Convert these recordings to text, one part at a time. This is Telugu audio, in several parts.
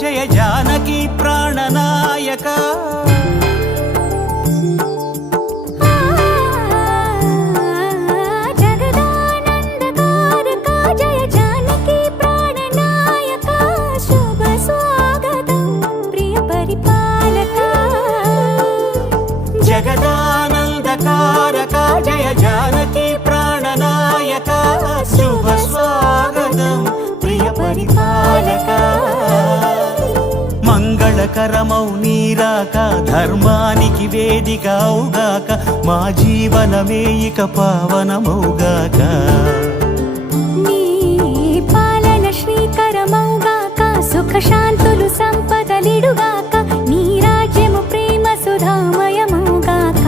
జయ జానకి ప్రాణనాయక జగదానందకారక జయ జానకి ప్రాణనాయక శుభ స్వాగతం ప్రియ పరిపాలక జగదానందకారక జయ జానకి ప్రాణనాయక శుభ స్వాగతం ప్రియ పరిపాలక మంగళకరమౌ నీరాక ధర్మానికి వేదిక అవుగాక మా జీవనమే ఇక పావనమౌగాక నీ పాలన శ్రీకరమౌగాక సుఖ శాంతులు సంపదలిడుగాక నీ రాజ్యము ప్రేమ సుధామయమౌగాక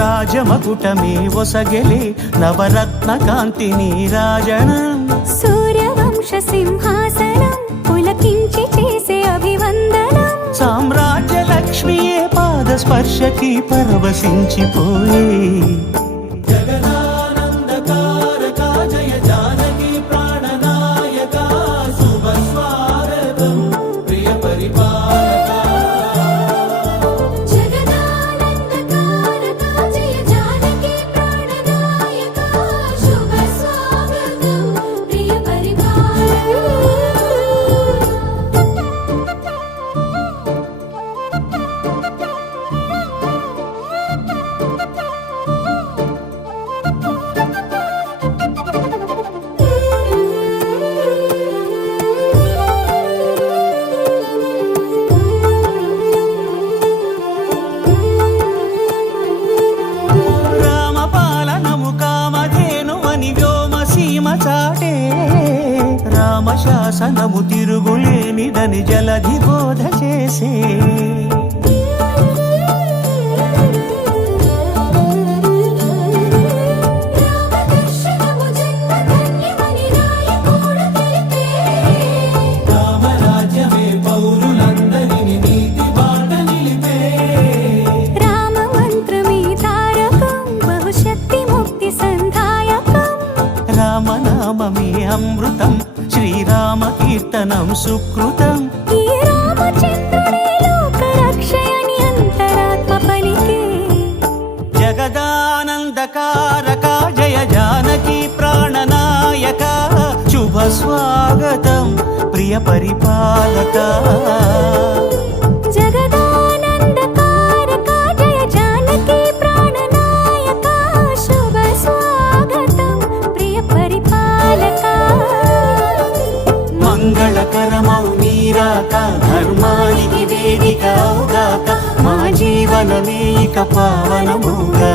రాజమకుటమే ఒసగెలే నవరత్న కాంతి నీరాజనం సూర్యవంశ సింహాసనం పులకించి చేసే అభివందనం సామ్రాజ్య లక్ష్మియే పాద స్పర్శకి పరవశించిపోయే జగదానందకారక జయ జానకి ప్రాణనాయక శుభ స్వాగతం ప్రియ పరిపాలక రామశాసనము తిరుగులేనిదని జలధి బోధ చేసే రామరాజ్యమే పౌరులందరిని నీతి బాట నిలిపే రామ మంత్రమే తారకం బహుశక్తి ముక్తి సంధాయకం రామనామమే అమృతం శ్రీరామ కీర్తనం సుకృతం ఈ రామచంద్రుడే లోక రక్షయని అంతరాత్మ పలికే జగదానందకారక జయ జానకి ప్రాణనాయక శుభ స్వాగతం ప్రియ పరిపాలక జగదానందకారక జయ జానకి ప్రాణనాయక శుభ స్వాగతం ప్రియ పరిపాలక మంగళకరమౌ నీరాక ధర్మానికి వేదిక అవుగాక మా జీవనమే ఇక పావనముగాక